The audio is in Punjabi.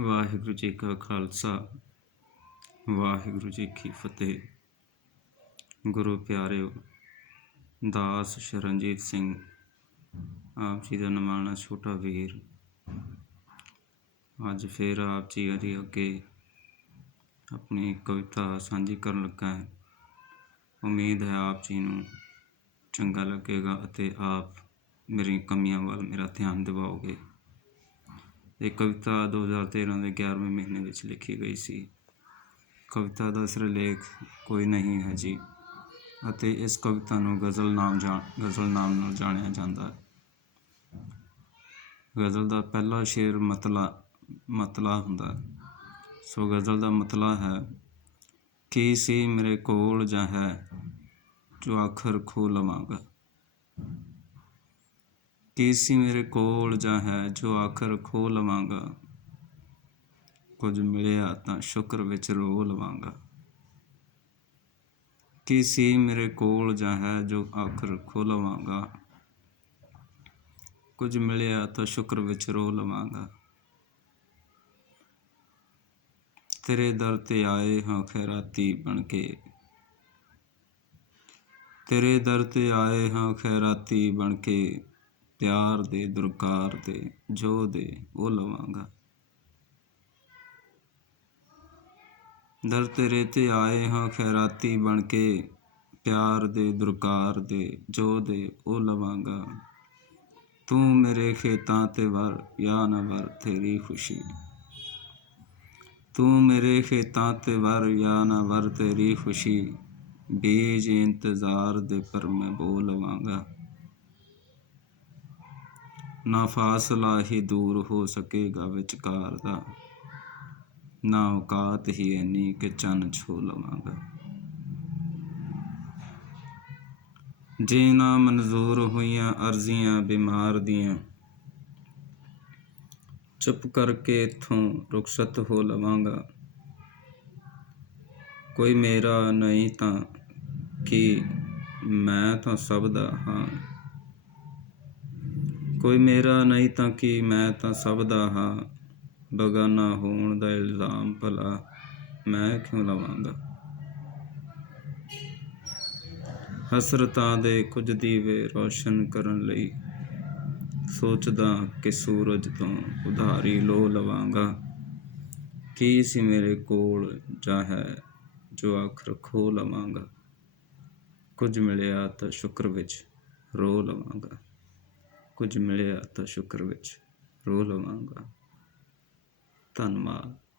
ਵਾਹਿਗੁਰੂ ਜੀ ਕਾ ਖਾਲਸਾ, ਵਾਹਿਗੁਰੂ ਜੀ ਕੀ ਫਤਿਹ। ਗੁਰੂ ਪਿਆਰਿਓ, ਦਾਸ ਸ਼ਰਨਜੀਤ ਸਿੰਘ, ਆਪ ਜੀ ਦਾ ਨਮਾਣਾ ਛੋਟਾ ਵੀਰ। ਅੱਜ ਫੇਰ ਆਪ ਜੀ ਦੇ ਅੱਗੇ ਆਪਣੀ ਕਵਿਤਾ ਸਾਂਝੀ ਕਰਨ ਲੱਗਾ ਹੈ। ਉਮੀਦ ਹੈ ਆਪ ਜੀ ਨੂੰ ਚੰਗਾ ਲੱਗੇਗਾ ਅਤੇ ਆਪ ਮੇਰੀ ਕਮੀਆਂ ਵੱਲ ਮੇਰਾ ਧਿਆਨ ਦਿਵਾਓਗੇ। ਇਹ ਕਵਿਤਾ 2013 ਦੇ 11ਵੇਂ ਮਹੀਨੇ ਵਿੱਚ ਲਿਖੀ ਗਈ ਸੀ। ਕਵਿਤਾ ਦਾ ਸਿਰਲੇਖ ਕੋਈ ਨਹੀਂ ਹੈ ਜੀ, ਅਤੇ ਇਸ ਕਵਿਤਾ ਨੂੰ ਗਜ਼ਲ ਨਾਮ ਜਾਣ ਗਜ਼ਲ ਨਾਮ ਨਾਲ ਜਾਣਿਆ ਜਾਂਦਾ ਹੈ। ਗਜ਼ਲ ਦਾ ਪਹਿਲਾ ਸ਼ੇਰ ਮਤਲਾ ਮਤਲਾ ਹੁੰਦਾ ਸੋ ਗਜ਼ਲ ਦਾ ਮਤਲਾ ਹੈ, ਕੀ ਸੀ ਮੇਰੇ ਕੋਲ ਜਾਂ ਹੈ, ਜੋ ਆਖਰ ਖੋ ਲਵਾਂਗਾ? ਕੀ ਸੀ ਮੇਰੇ ਕੋਲ ਜਾਂ ਹੈ, ਜੋ ਆਖਰ ਖੋ ਲਵਾਂਗਾ। ਕੁਝ ਮਿਲਿਆ ਤਾਂ ਸ਼ੁਕਰ ਵਿੱਚ ਰੋ ਲਵਾਂਗਾ। ਕੀ ਸੀ ਮੇਰੇ ਕੋਲ ਜਾਂ ਹੈ, ਜੋ ਆਖਰ ਖੋ ਲਵਾਂਗਾ। ਕੁਝ ਮਿਲਿਆ ਤਾਂ ਸ਼ੁਕਰ ਵਿੱਚ ਰੋ ਲਵਾਂਗਾ। ਤੇਰੇ ਦਰ ਤੇ ਆਏ ਹਾਂ ਖੈਰਾਤੀ ਬਣ ਕੇ। ਤੇਰੇ ਦਰ ਤੇ ਆਏ ਹਾਂ ਖੈਰਾਤੀ ਬਣ ਕੇ। ਪਿਆਰ ਦੇ ਦੁਰਕਾਰ ਦੇ ਜੋ ਦੇ ਉਹ ਲਵਾਂਗਾ। ਦਰ ਤੇਰੇ ਤੇ ਆਏ ਹਾਂ ਖੈਰਾਤੀ ਬਣ ਕੇ, ਪਿਆਰ ਦੇ ਦੁਰਕਾਰ ਦੇ ਜੋ ਦੇ ਉਹ ਲਵਾਂਗਾ। ਤੂੰ ਮੇਰੇ ਖੇਤਾਂ ਤੇ ਵਰ ਜਾਂ ਨਾ ਵਰ ਤੇਰੀ ਖੁਸ਼ੀ। ਤੂੰ ਮੇਰੇ ਖੇਤਾਂ ਤੇ ਵਰ ਜਾਂ ਨਾ ਵਰ ਤੇਰੀ ਖੁਸ਼ੀ। ਬੀਜ ਇੰਤਜ਼ਾਰ ਦੇ ਪਰ ਮੈਂ ਬੋ ਲਵਾਂਗਾ। ਨਾ ਫਾਸਲਾ ਹੀ ਦੂਰ ਹੋ ਸਕੇਗਾ ਵਿਚਕਾਰ ਦਾ, ਨਾ ਔਕਾਤ ਹੀ ਇੰਨੀ ਕਿ ਚੰਨ ਛੋ ਲਵਾਂਗਾ। ਜੇ ਨਾ ਮਨਜ਼ੂਰ ਹੋਈਆਂ ਅਰਜ਼ੀਆਂ ਬਿਮਾਰ ਦੀਆਂ, ਚੁੱਪ ਕਰਕੇ ਇਥੋਂ ਰੁਖਸਤ ਹੋ ਲਵਾਂਗਾ। ਕੋਈ ਮੇਰਾ ਨਹੀਂ ਤਾਂ, ਕਿ ਮੈਂ ਤਾਂ ਸਭ ਦਾ ਹਾਂ? ਕੋਈ ਮੇਰਾ ਨਹੀਂ ਤਾਂ ਕੀ, ਮੈਂ ਤਾਂ ਸਭ ਦਾ ਹਾਂ। ਬਗਾਨਾ ਹੋਣ ਦਾ ਇਲਜ਼ਾਮ ਭਲਾ ਮੈਂ ਕਿਉਂ ਲਵਾਂਗਾ? ਹਸਰਤਾਂ ਦੇ ਕੁਝ ਦੀਵੇ ਰੋਸ਼ਨ ਕਰਨ ਲਈ ਸੋਚਦਾ ਕਿ ਸੂਰਜ ਤੋਂ ਉਧਾਰੀ ਲੋ ਲਵਾਂਗਾ। ਕੀ ਸੀ ਮੇਰੇ ਕੋਲ ਜਾਂ ਹੈ ਜੋ ਆਖਰ ਖੋ ਲਵਾਂਗਾ? ਕੁਝ ਮਿਲਿਆ ਤਾਂ ਸ਼ੁਕਰ ਵਿੱਚ ਰੋ ਲਵਾਂਗਾ। ਕੁਝ ਮਿਲਿਆ ਤਾਂ ਸ਼ੁਕਰ ਵਿੱਚ ਰੋ ਲਵਾਂਗਾ। ਧੰਨਵਾਦ।